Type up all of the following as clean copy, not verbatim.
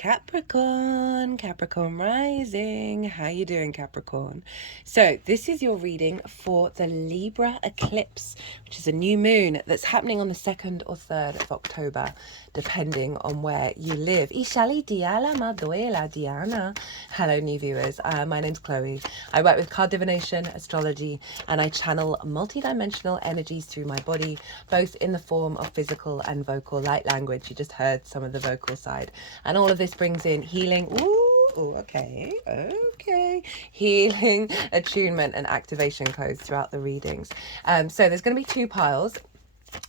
Capricorn rising. How you doing, Capricorn? So this is your reading for the Libra eclipse, which is a new moon that's happening on the 2nd or 3rd of October, depending on where you live. Ishali diala maduela Diana. Hello, new viewers. My name's Chloe. I work with card divination, astrology, and I channel multidimensional energies through my body, both in the form of physical and vocal light language. You just heard some of the vocal side. And all of this brings in healing. Ooh, okay. Healing, attunement, and activation codes throughout the readings. So there's going to be 2 piles.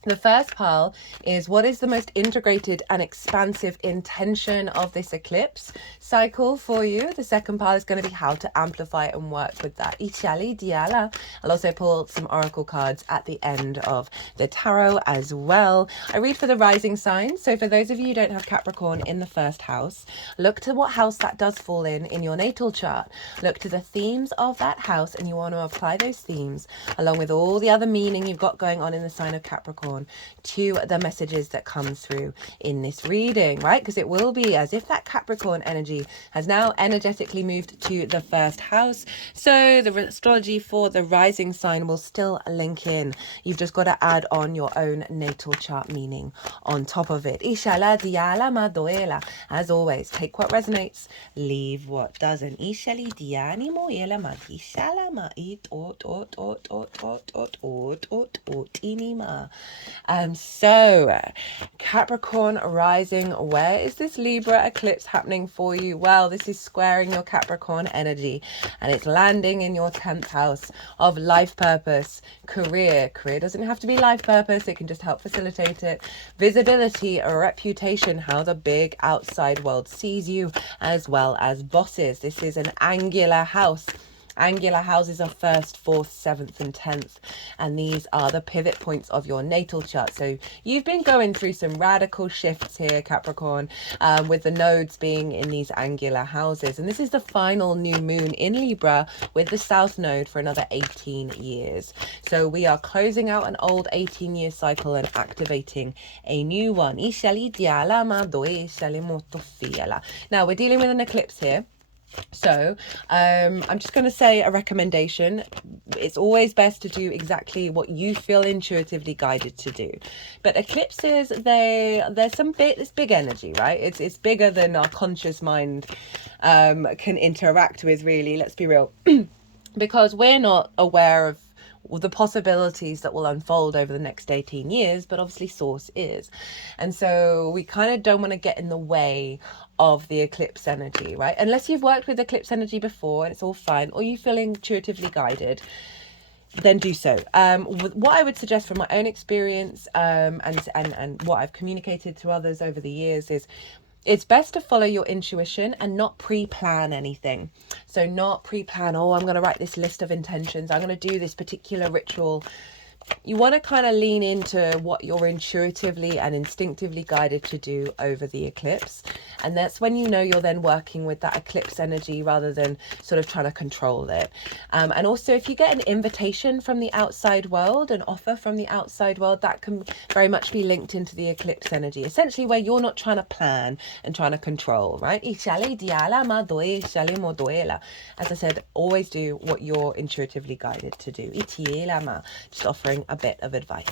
The first pile is what is the most integrated and expansive intention of this eclipse cycle for you. The second pile is going to be how to amplify and work with that. Ichali Diala. I'll also pull some oracle cards at the end of the tarot as well. I read for the rising sign. So for those of you who don't have Capricorn in the first house, look to what house that does fall in your natal chart. Look to the themes of that house, and you want to apply those themes along with all the other meaning you've got going on in the sign of Capricorn to the messages that come through in this reading, right? Because it will be as if that Capricorn energy has now energetically moved to the first house. So the astrology for the rising sign will still link in. You've just got to add on your own natal chart meaning on top of it. Ishala diala madoela. As always, take what resonates, leave what doesn't. Ishali diani moela magishala ma it ot inima. So Capricorn rising, where is this Libra eclipse happening for you? Well, this is squaring your Capricorn energy, and it's landing in your 10th house of life purpose, career doesn't have to be life purpose, it can just help facilitate it, visibility, a reputation, how the big outside world sees you, as well as bosses. This is an angular house. Angular houses are 1st, 4th, 7th and 10th, and these are the pivot points of your natal chart. So you've been going through some radical shifts here, Capricorn, with the nodes being in these angular houses, and this is the final new moon in Libra with the south node for another 18 years. So we are closing out an old 18-year cycle and activating a new one. Now we're dealing with an eclipse here. So I'm just going to say a recommendation. It's always best to do exactly what you feel intuitively guided to do. But eclipses, it's big energy, right? It's bigger than our conscious mind can interact with, really. Let's be real. Because we're not aware of the possibilities that will unfold over the next 18 years, but obviously source is. And so we kind of don't want to get in the way of the eclipse energy, right? Unless you've worked with eclipse energy before and it's all fine, or you feel intuitively guided, then do so. What I would suggest from my own experience and what I've communicated to others over the years is it's best to follow your intuition and not pre-plan anything. So not pre-plan, oh, I'm going to write this list of intentions, I'm going to do this particular ritual. You want to kind of lean into what you're intuitively and instinctively guided to do over the eclipse. And that's when you know you're then working with that eclipse energy rather than sort of trying to control it. And also, if you get an invitation from the outside world, an offer from the outside world, that can very much be linked into the eclipse energy, essentially where you're not trying to plan and trying to control, right? As I said, always do what you're intuitively guided to do. Just offering a bit of advice.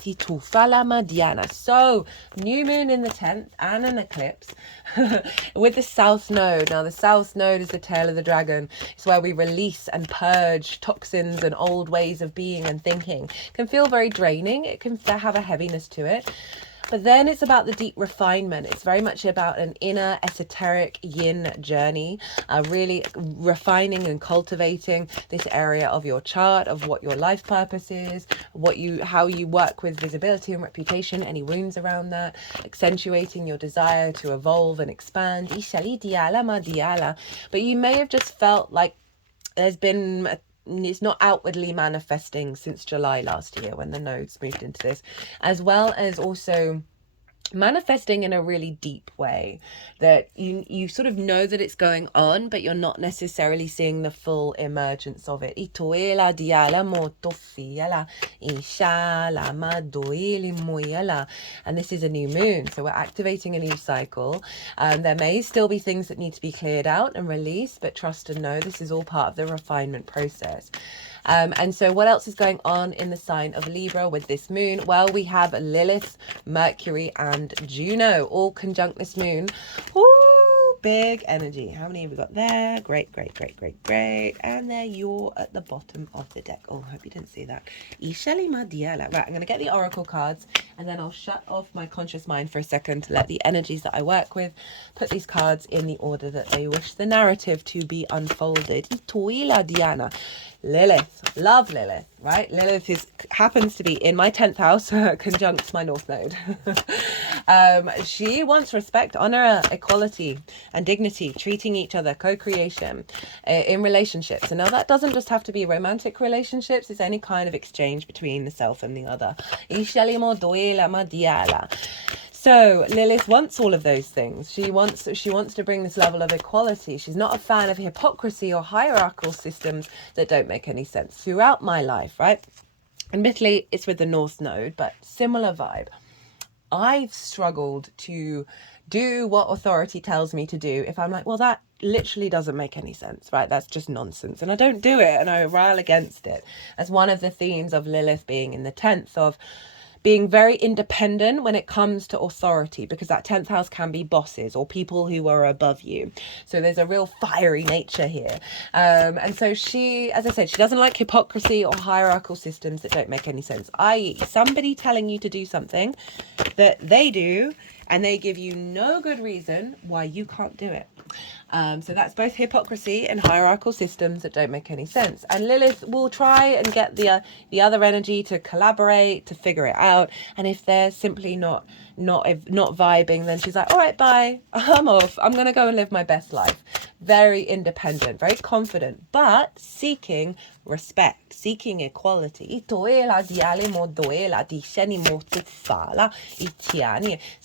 So, new moon in the 10th and an eclipse with the south node. Now, the south node is the tail of the dragon. It's where we release and purge toxins and old ways of being and thinking. It can feel very draining. It can have a heaviness to it. But then it's about the deep refinement. It's very much about an inner esoteric yin journey, really refining and cultivating this area of your chart, of what your life purpose is, how you work with visibility and reputation, any wounds around that, accentuating your desire to evolve and expand. But you may have just felt like it's not outwardly manifesting since July last year when the nodes moved into this, as well as also manifesting in a really deep way, that you sort of know that it's going on, but you're not necessarily seeing the full emergence of it. And this is a new moon, so we're activating a new cycle. There may still be things that need to be cleared out and released, but trust and know this is all part of the refinement process. And so what else is going on in the sign of Libra with this moon? Well, we have Lilith, Mercury and Juno all conjunct this moon. Ooh, big energy. How many have we got there? Great, great, great, great, great. And there you're at the bottom of the deck. Oh, I hope you didn't see that. Right, I'm going to get the oracle cards and then I'll shut off my conscious mind for a second to let the energies that I work with put these cards in the order that they wish the narrative to be unfolded. Diana. Lilith, love Lilith, right? Lilith happens to be in my 10th house, conjunct my North Node. She wants respect, honor, equality, and dignity, treating each other, co-creation in relationships. And now that doesn't just have to be romantic relationships, it's any kind of exchange between the self and the other. So Lilith wants all of those things. She wants to bring this level of equality. She's not a fan of hypocrisy or hierarchical systems that don't make any sense throughout my life, right? Admittedly, it's with the North Node, but similar vibe. I've struggled to do what authority tells me to do if I'm like, well, that literally doesn't make any sense, right? That's just nonsense. And I don't do it and I rail against it. As one of the themes of Lilith being in the 10th, of being very independent when it comes to authority, because that 10th house can be bosses or people who are above you. So there's a real fiery nature here. And so she, as I said, she doesn't like hypocrisy or hierarchical systems that don't make any sense, i.e. somebody telling you to do something that they do and they give you no good reason why you can't do it. So that's both hypocrisy and hierarchical systems that don't make any sense. And Lilith will try and get the other energy to collaborate, to figure it out. And if they're simply not vibing, then she's like, all right, bye, I'm off. I'm going to go and live my best life. Very independent, very confident, but seeking respect, seeking equality. It's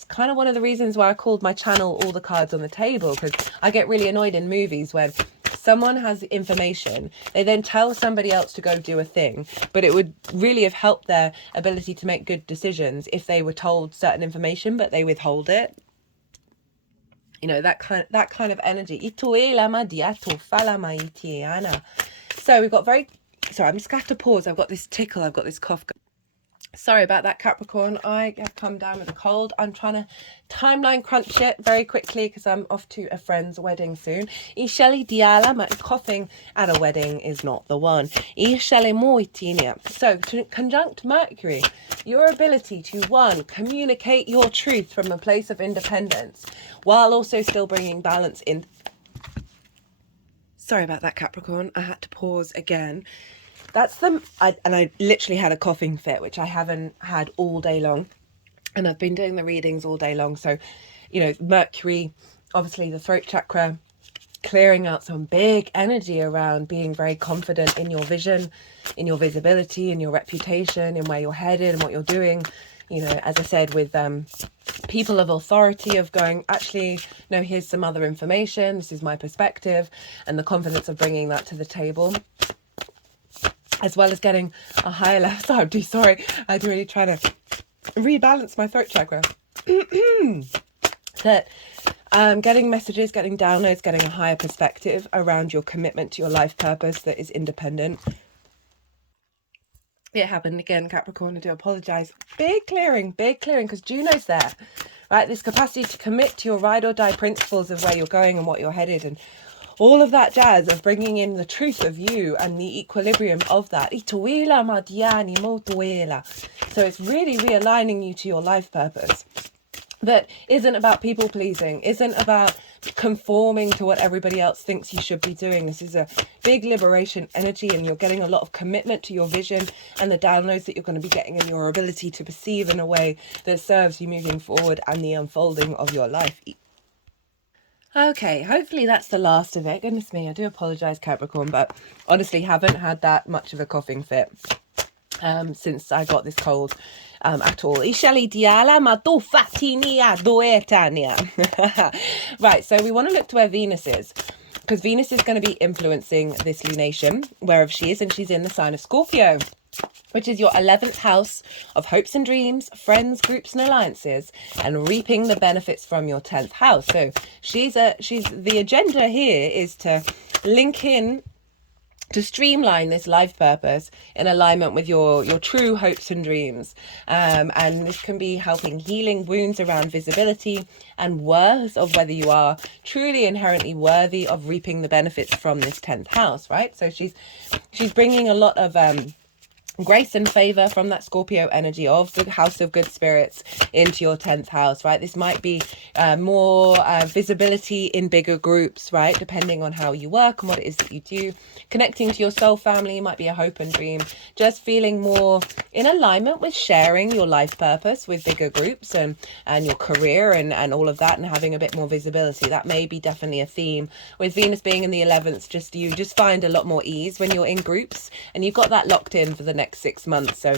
kind of one of the reasons why I called my channel All the Cards on the Table, because I get really annoyed in movies when someone has information, they then tell somebody else to go do a thing, but it would really have helped their ability to make good decisions if they were told certain information but they withhold it. You know, that kind of energy. So we've got very, sorry, I'm just gonna have to pause. I've got this tickle, I've got this cough. Sorry about that, Capricorn. I have come down with a cold. I'm trying to timeline crunch it very quickly because I'm off to a friend's wedding soon. My coughing at a wedding is not the one. So, to conjunct Mercury, your ability to, one, communicate your truth from a place of independence while also still bringing balance in. Sorry about that, Capricorn. I had to pause again. That's I literally had a coughing fit, which I haven't had all day long. And I've been doing the readings all day long. So, you know, Mercury, obviously the throat chakra, clearing out some big energy around being very confident in your vision, in your visibility, in your reputation, in where you're headed and what you're doing. You know, as I said, with people of authority, of going, actually, no, here's some other information. This is my perspective, and the confidence of bringing that to the table, as well as getting a higher level. So I'm sorry, I had to really try to rebalance my throat chakra. That getting messages, getting downloads, getting a higher perspective around your commitment to your life purpose that is independent. It happened again, Capricorn. I do apologize. Big clearing, because Juno's there, right? This capacity to commit to your ride or die principles of where you're going and what you're headed, and all of that jazz of bringing in the truth of you and the equilibrium of that. So it's really realigning you to your life purpose. That isn't about people pleasing, isn't about conforming to what everybody else thinks you should be doing. This is a big liberation energy, and you're getting a lot of commitment to your vision and the downloads that you're going to be getting, and your ability to perceive in a way that serves you moving forward and the unfolding of your life. Okay, hopefully that's the last of it. Goodness me, I do apologise, Capricorn, but honestly haven't had that much of a coughing fit. since I got this cold at all. Right, so we want to look to where Venus is, because Venus is going to be influencing this lunation wherever she is, and she's in the sign of Scorpio, which is your 11th house of hopes and dreams, friends, groups and alliances, and reaping the benefits from your 10th house. So she's the agenda here is to link in, to streamline this life purpose in alignment with your true hopes and dreams. And this can be helping healing wounds around visibility and worth of whether you are truly inherently worthy of reaping the benefits from this 10th house, right? So she's bringing a lot of grace and favor from that Scorpio energy of the house of good spirits into your 10th house, right? This might be more visibility in bigger groups, right? Depending on how you work and what it is that you do. Connecting to your soul family might be a hope and dream. Just feeling more in alignment with sharing your life purpose with bigger groups and your career and all of that, and having a bit more visibility. That may be definitely a theme. With Venus being in the 11th, you just find a lot more ease when you're in groups, and you've got that locked in for the next 6 months. So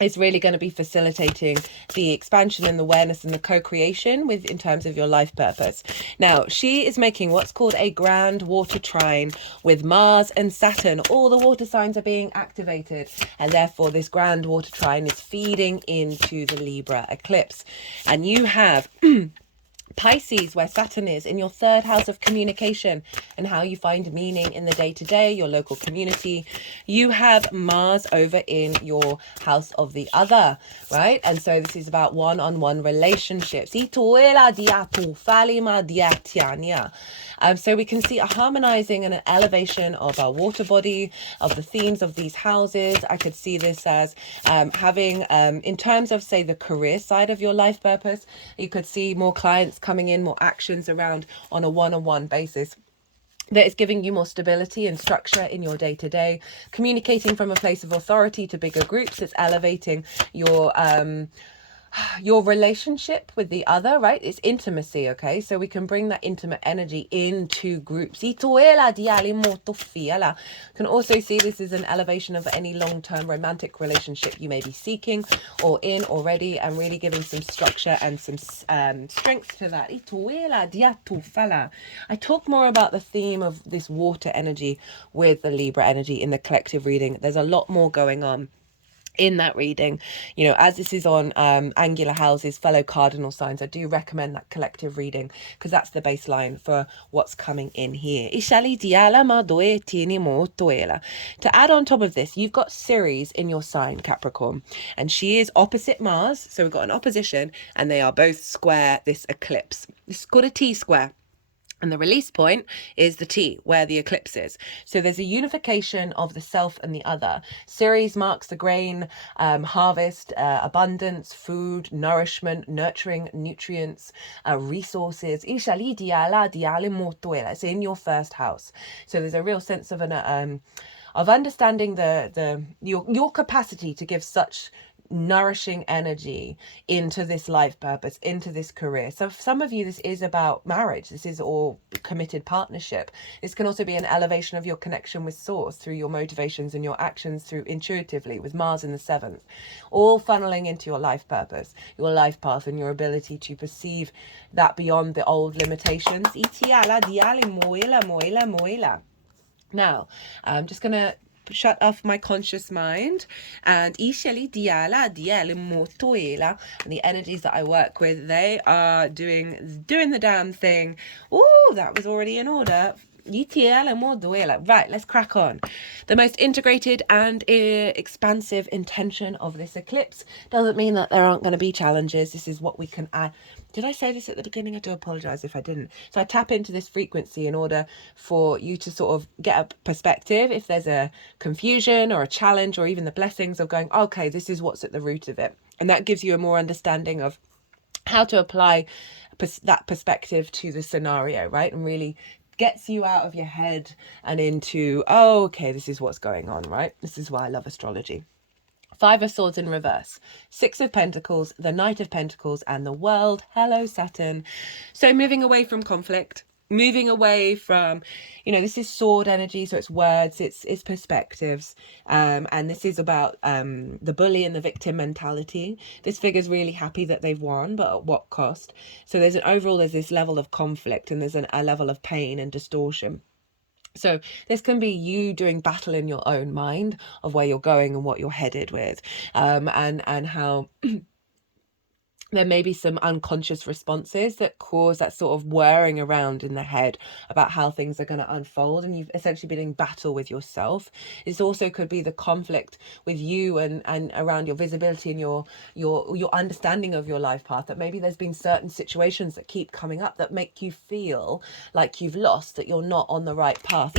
it's really going to be facilitating the expansion and the awareness and the co-creation in terms of your life purpose. Now, she is making what's called a grand water trine with Mars and Saturn. All the water signs are being activated, and therefore this grand water trine is feeding into the Libra eclipse. And you have Pisces, where Saturn is, in your 3rd house of communication and how you find meaning in the day-to-day, your local community. You have Mars over in your house of the other, right? And so this is about one-on-one relationships. So we can see a harmonizing and an elevation of our water body, of the themes of these houses. I could see this as having, in terms of, say, the career side of your life purpose, you could see more clients coming in, more actions around on a one-on-one basis. That is giving you more stability and structure in your day-to-day, communicating from a place of authority to bigger groups. It's elevating your relationship with the other, right? It's intimacy, okay? So we can bring that intimate energy into groups. Can also see this is an elevation of any long-term romantic relationship you may be seeking or in already, and really giving some structure and some strength to that. I talk more about the theme of this water energy with the Libra energy in the collective reading. There's a lot more going on in that reading, as this is on angular houses, fellow cardinal signs. I do recommend that collective reading because that's the baseline for what's coming in here. To add on top of this, you've got Ceres in your sign, Capricorn, and she is opposite Mars. So we've got an opposition, and they are both square this eclipse. This is called a T-square. And the release point is the T, where the eclipse is. So there's a unification of the self and the other. Ceres marks the grain, harvest, abundance, food, nourishment, nurturing, nutrients, resources. It's in your 1st house. So there's a real sense of of understanding your capacity to give such nourishing energy into this life purpose, into this career. So for some of you, this is about marriage. This is all committed partnership. This can also be an elevation of your connection with source through your motivations and your actions through intuitively with Mars in the 7th, all funneling into your life purpose, your life path, and your ability to perceive that beyond the old limitations. Now, I'm just going to shut off my conscious mind, and the energies that I work with, they are doing the damn thing. Oh, that was already in order. Right, let's crack on. The most integrated and expansive intention of this eclipse doesn't mean that there aren't going to be challenges. This is what we can add. Did I say this at the beginning? I do apologize if I didn't. So I tap into this frequency in order for you to sort of get a perspective if there's a confusion or a challenge, or even the blessings of going, okay, this is what's at the root of it. And that gives you a more understanding of how to apply that perspective to the scenario, right? And really gets you out of your head and into, oh, okay, this is what's going on, right? This is why I love astrology. 5 of Swords in reverse, 6 of Pentacles, the Knight of Pentacles, and the World. Hello, Saturn. So moving away from conflict, moving away from, this is sword energy, so it's words, it's perspectives, and this is about the bully and the victim mentality. This figure's really happy that they've won, but at what cost? So there's this level of conflict, and there's a level of pain and distortion. So this can be you doing battle in your own mind of where you're going and what you're headed with, and how there may be some unconscious responses that cause that sort of whirring around in the head about how things are going to unfold, and you've essentially been in battle with yourself. This also could be the conflict with you and around your visibility and your understanding of your life path, that maybe there's been certain situations that keep coming up that make you feel like you've lost, that you're not on the right path.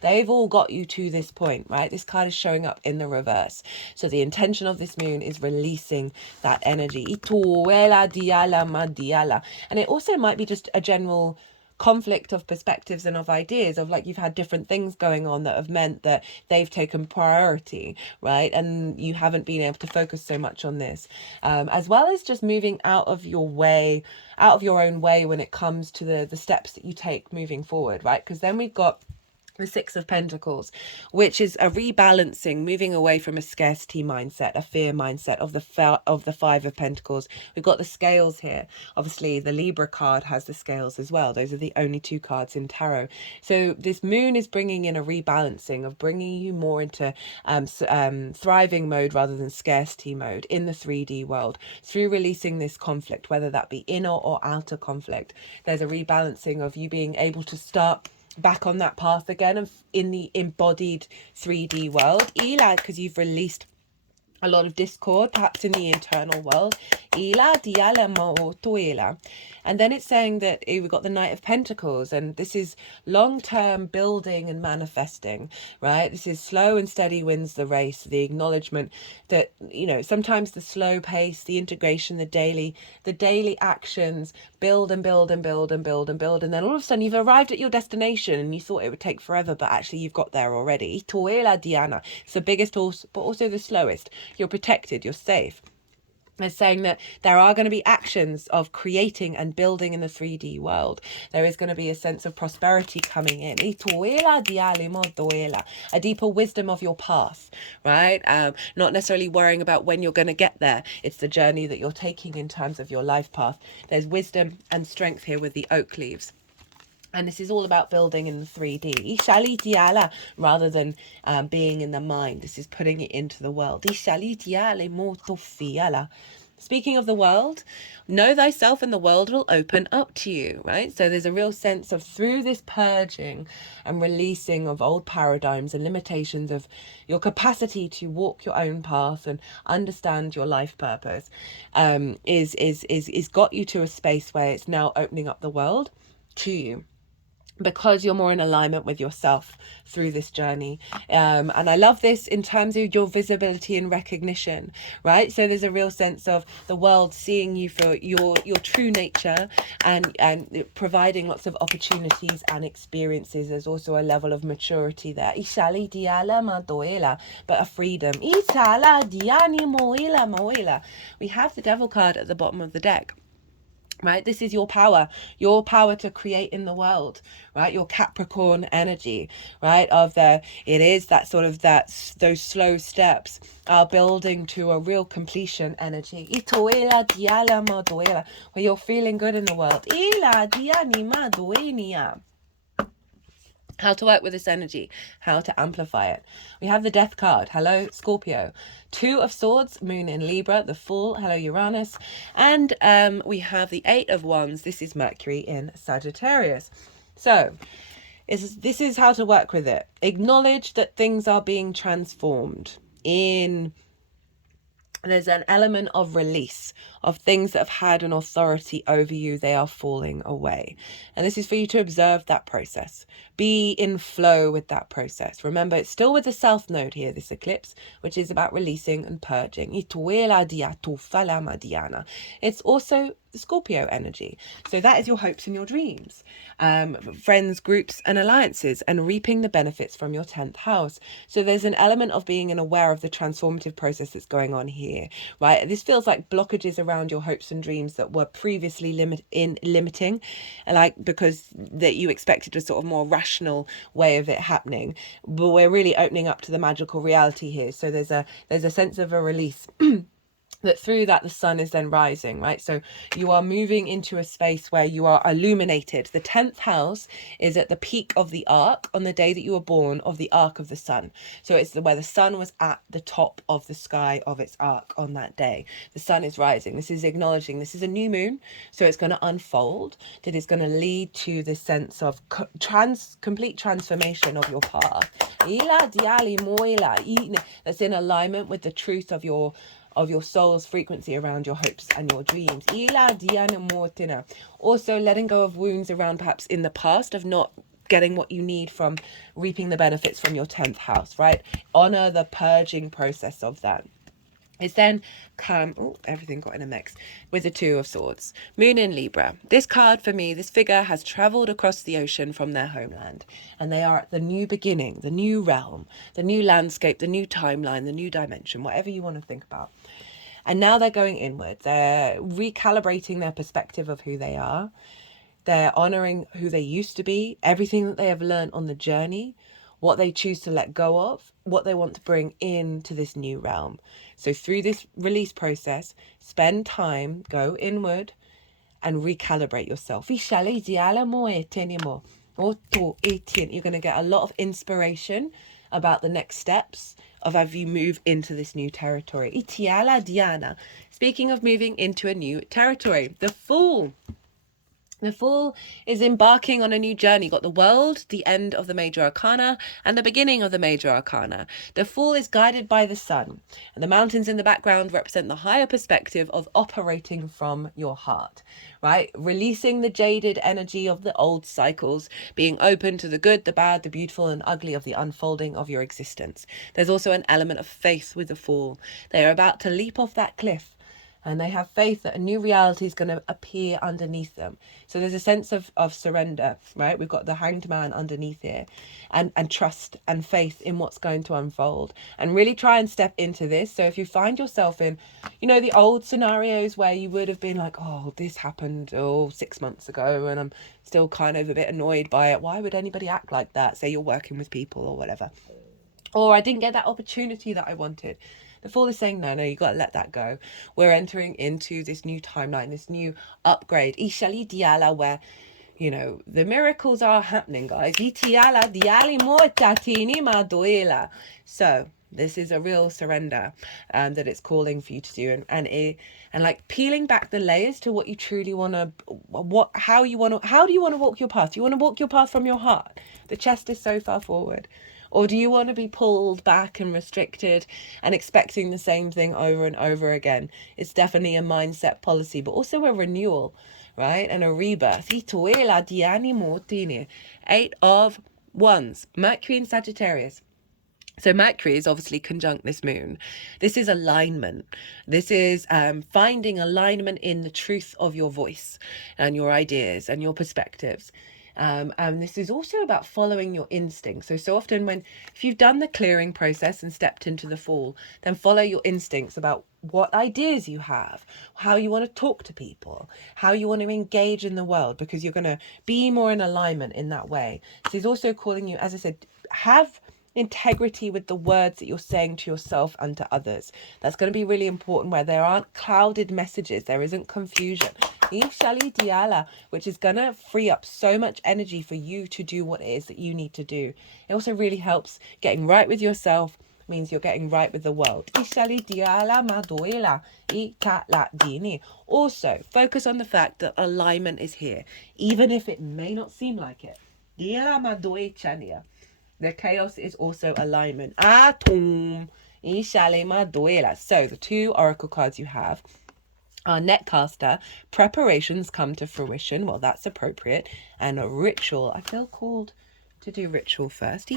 They've all got you to this point, right? This card is showing up in the reverse. So the intention of this moon is releasing that energy. And it also might be just a general conflict of perspectives and of ideas, of like, you've had different things going on that have meant that they've taken priority, right? And you haven't been able to focus so much on this, as well as just moving out of your own way when it comes to the steps that you take moving forward, right? Because then we've got the Six of Pentacles, which is a rebalancing, moving away from a scarcity mindset, a fear mindset of the Five of Pentacles. We've got the scales here. Obviously, the Libra card has the scales as well. Those are the only two cards in tarot. So this moon is bringing in a rebalancing of bringing you more into thriving mode rather than scarcity mode in the 3D world, through releasing this conflict, whether that be inner or outer conflict. There's a rebalancing of you being able to start back on that path again of in the embodied 3D world, because you've released a lot of discord perhaps in the internal world. And then it's saying that we've got the Knight of Pentacles, and this is long-term building and manifesting, right? This is slow and steady wins the race. The acknowledgement that, sometimes the slow pace, the integration, the daily actions build and build and build and build and build, and then all of a sudden you've arrived at your destination and you thought it would take forever, but actually you've got there already. It's the biggest horse, but also the slowest. You're protected, you're safe. It's saying that there are going to be actions of creating and building in the 3D world. There is going to be a sense of prosperity coming in. A deeper wisdom of your path, right? Not necessarily worrying about when you're going to get there. It's the journey that you're taking in terms of your life path. There's wisdom and strength here with the oak leaves. And this is all about building in the 3D. Rather than being in the mind. This is putting it into the world. Speaking of the world, know thyself and the world will open up to you, right? So there's a real sense of, through this purging and releasing of old paradigms and limitations of your capacity to walk your own path and understand your life purpose, is got you to a space where it's now opening up the world to you, because you're more in alignment with yourself through this journey. And I love this in terms of your visibility and recognition, right? So there's a real sense of the world seeing you for your true nature, and providing lots of opportunities and experiences. There's also a level of maturity there. But a freedom. We have the Devil card at the bottom of the deck. Right, this is your power to create in the world, right? Your Capricorn energy, right? It is that sort of those slow steps are building to a real completion energy. Where you're feeling good in the world. How to work with this energy, how to amplify it. We have the Death card. Hello, Scorpio. Two of Swords, Moon in Libra, the Fool. Hello, Uranus. And we have the Eight of Wands. This is Mercury in Sagittarius. So this is how to work with it. Acknowledge that things are being transformed. There's an element of release of things that have had an authority over you. They are falling away. And this is for you to observe that process. Be in flow with that process. Remember, it's still with the South Node here, this eclipse, which is about releasing and purging. It's also the Scorpio energy. So that is your hopes and your dreams, friends, groups and alliances, and reaping the benefits from your 10th house. So there's an element of being aware of the transformative process that's going on here, right? This feels like blockages around your hopes and dreams that were previously limiting, like because that you expected a sort of more rational way of it happening, but we're really opening up to the magical reality here. So there's a sense of a release that through that the sun is then rising, right? So you are moving into a space where you are illuminated. The 10th house is at the peak of the arc on the day that you were born, of the arc of the sun. So it's where the sun was at the top of the sky of its arc on that day. The sun is rising. This is acknowledging this is a new moon, so it's going to unfold, that is going to lead to this sense of complete transformation of your path. That's in alignment with the truth of your soul's frequency around your hopes and your dreams. Also letting go of wounds around perhaps in the past of not getting what you need from reaping the benefits from your 10th house, right? Honor the purging process of that. It's then come, everything got in a mix, with the Two of Swords. Moon in Libra. This card for me, this figure has traveled across the ocean from their homeland. And they are at the new beginning, the new realm, the new landscape, the new timeline, the new dimension, whatever you want to think about. And now they're going inward. They're recalibrating their perspective of who they are. They're honoring who they used to be, everything that they have learned on the journey, what they choose to let go of, what they want to bring into this new realm. So through this release process, spend time, go inward and recalibrate yourself. You're going to get a lot of inspiration about the next steps of as you move into this new territory. Speaking of moving into a new territory, the Fool. The Fool is embarking on a new journey. You've got the World, the end of the Major Arcana, and the beginning of the Major Arcana. The Fool is guided by the sun, and the mountains in the background represent the higher perspective of operating from your heart, right? Releasing the jaded energy of the old cycles, being open to the good, the bad, the beautiful, and ugly of the unfolding of your existence. There's also an element of faith with the Fool. They are about to leap off that cliff, and they have faith that a new reality is going to appear underneath them. So there's a sense of surrender, right? We've got the Hanged Man underneath here, and trust and faith in what's going to unfold, and really try and step into this. So if you find yourself in, the old scenarios where you would have been like, oh, this happened 6 months ago and I'm still kind of a bit annoyed by it. Why would anybody act like that? Say you're working with people or whatever. Or I didn't get that opportunity that I wanted. The Fool is saying, no, you got to let that go. We're entering into this new timeline, this new upgrade. Ishali diala, where, the miracles are happening, guys. So this is a real surrender that it's calling for you to do, and like peeling back the layers to what you truly want to, how do you want to walk your path? Do you want to walk your path from your heart? The chest is so far forward. Or do you want to be pulled back and restricted and expecting the same thing over and over again? It's definitely a mindset policy, but also a renewal, right? And a rebirth. 8 of Wands, Mercury in Sagittarius. So Mercury is obviously conjunct this moon. This is alignment. This is finding alignment in the truth of your voice and your ideas and your perspectives. And this is also about following your instincts. So often if you've done the clearing process and stepped into the Fool, then follow your instincts about what ideas you have, how you want to talk to people, how you want to engage in the world, because you're going to be more in alignment in that way. So he's also calling you, as I said, have integrity with the words that you're saying to yourself and to others. That's going to be really important, where there aren't clouded messages, there isn't confusion, which is going to free up so much energy for you to do what it is that you need to do. It also really helps getting right with yourself, means you're getting right with the world. Also, focus on the fact that alignment is here, even if it may not seem like it. The chaos is also alignment. So the two oracle cards you have are Netcaster, preparations come to fruition. Well, that's appropriate. And a ritual. I feel called to do ritual first.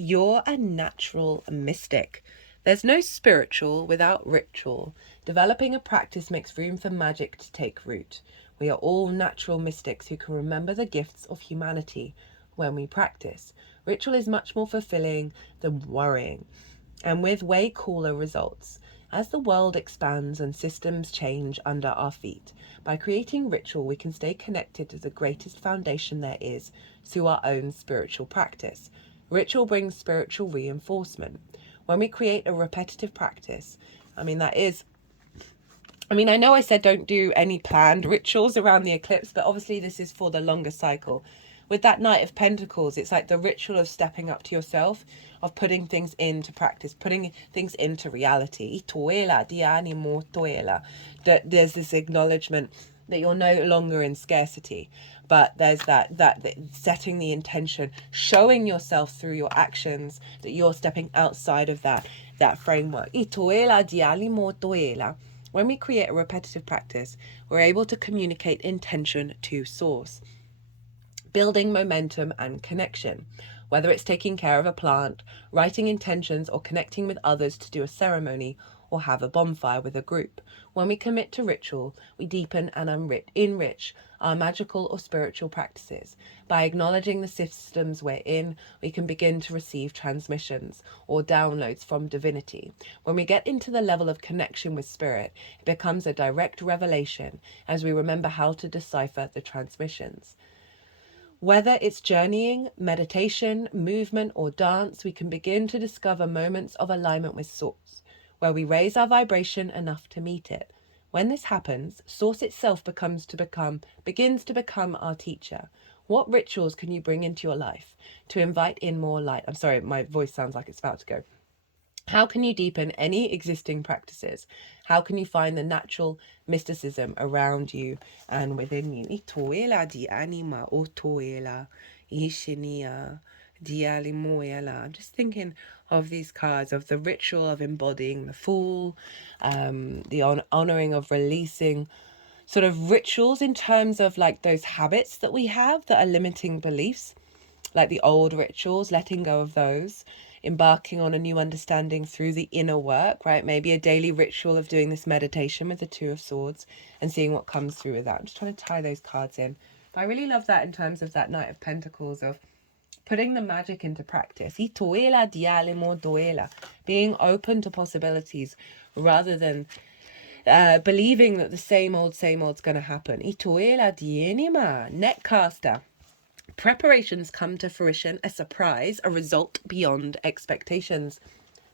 You're a natural mystic. There's no spiritual without ritual. Developing a practice makes room for magic to take root. We are all natural mystics who can remember the gifts of humanity when we practice. Ritual is much more fulfilling than worrying, and with way cooler results. As the world expands and systems change under our feet, by creating ritual, we can stay connected to the greatest foundation there is through our own spiritual practice. Ritual brings spiritual reinforcement. When we create a repetitive practice, I know I said don't do any planned rituals around the eclipse, but obviously this is for the longer cycle. With that Knight of Pentacles, it's like the ritual of stepping up to yourself, of putting things into practice, putting things into reality. That there's this acknowledgement that you're no longer in scarcity, but there's that setting the intention, showing yourself through your actions that you're stepping outside of that framework. When we create a repetitive practice, we're able to communicate intention to source, building momentum and connection. Whether it's taking care of a plant, writing intentions, or connecting with others to do a ceremony or have a bonfire with a group. When we commit to ritual, we deepen and enrich our magical or spiritual practices. By acknowledging the systems we're in, we can begin to receive transmissions or downloads from divinity. When we get into the level of connection with spirit, it becomes a direct revelation as we remember how to decipher the transmissions. Whether it's journeying, meditation, movement, or dance, we can begin to discover moments of alignment with Source, where we raise our vibration enough to meet it. When this happens, Source itself begins to become our teacher. What rituals can you bring into your life to invite in more light? I'm sorry, my voice sounds like it's about to go. How can you deepen any existing practices? How can you find the natural mysticism around you and within you? I'm just thinking of these cards, of the ritual of embodying the Fool, the honoring of releasing sort of rituals in terms of like those habits that we have that are limiting beliefs, like the old rituals, letting go of those, embarking on a new understanding through the inner work, right? Maybe a daily ritual of doing this meditation with the Two of Swords and seeing what comes through with that. I'm just trying to tie those cards in. But I really love that in terms of that Knight of Pentacles, of putting the magic into practice. Being open to possibilities rather than believing that the same old's going to happen. Netcaster. Preparations come to fruition, a surprise, a result beyond expectations.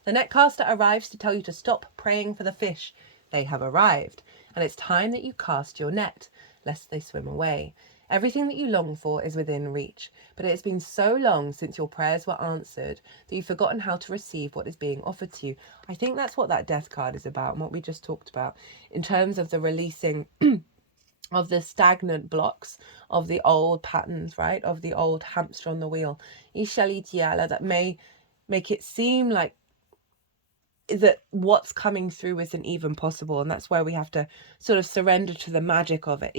The netcaster arrives to tell you to stop praying for the fish. They have arrived, and it's time that you cast your net, lest they swim away. Everything that you long for is within reach, but it has been so long since your prayers were answered that you've forgotten how to receive what is being offered to you. I think that's what that death card is about, and what we just talked about in terms of the releasing of the stagnant blocks, of the old patterns, right, of the old hamster on the wheel, that may make it seem like that what's coming through isn't even possible, and that's where we have to sort of surrender to the magic of it.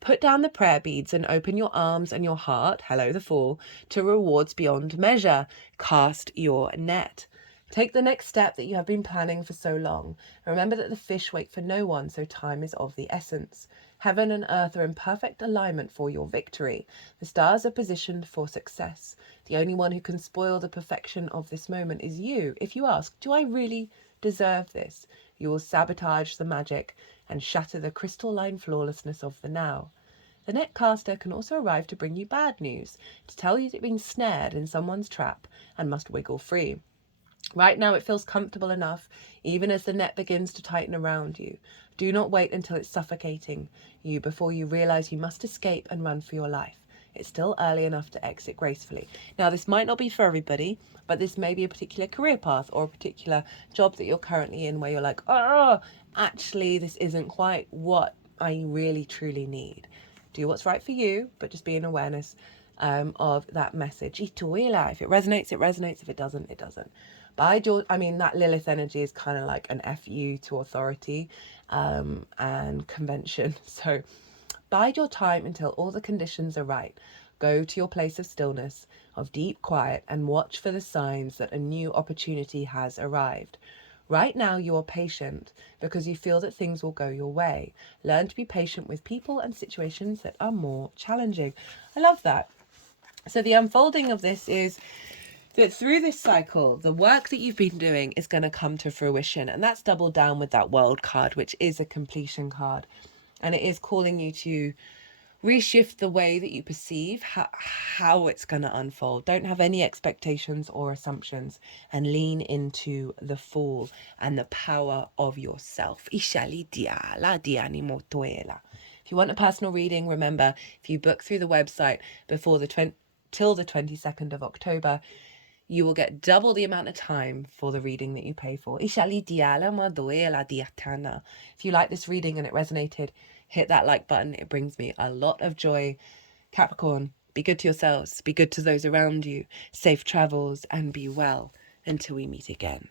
Put down the prayer beads and open your arms and your heart, hello the Fool, to rewards beyond measure. Cast your net. Take the next step that you have been planning for so long. Remember that the fish wait for no one, so time is of the essence. Heaven and earth are in perfect alignment for your victory. The stars are positioned for success. The only one who can spoil the perfection of this moment is you. If you ask, do I really deserve this? You will sabotage the magic and shatter the crystalline flawlessness of the now. The netcaster can also arrive to bring you bad news, to tell you that you've been snared in someone's trap and must wiggle free. Right now it feels comfortable enough, even as the net begins to tighten around you. Do not wait until it's suffocating you before you realize you must escape and run for your life. It's still early enough to exit gracefully. Now, this might not be for everybody, but this may be a particular career path or a particular job that you're currently in where you're like, oh, actually, this isn't quite what I really, truly need. Do what's right for you, but just be in awareness of that message. If it resonates, it resonates. If it doesn't, it doesn't. That Lilith energy is kind of like an FU to authority and convention. So bide your time until all the conditions are right. Go to your place of stillness, of deep quiet, and watch for the signs that a new opportunity has arrived. Right now, you are patient because you feel that things will go your way. Learn to be patient with people and situations that are more challenging. I love that. So the unfolding of this is that through this cycle, the work that you've been doing is going to come to fruition. And that's doubled down with that World card, which is a completion card. And it is calling you to reshift the way that you perceive how it's going to unfold. Don't have any expectations or assumptions, and lean into the Fool and the power of yourself. If you want a personal reading, remember, if you book through the website before till the 22nd of October, you will get double the amount of time for the reading that you pay for. If you like this reading and it resonated, hit that like button. It brings me a lot of joy. Capricorn, be good to yourselves, be good to those around you, safe travels, and be well until we meet again.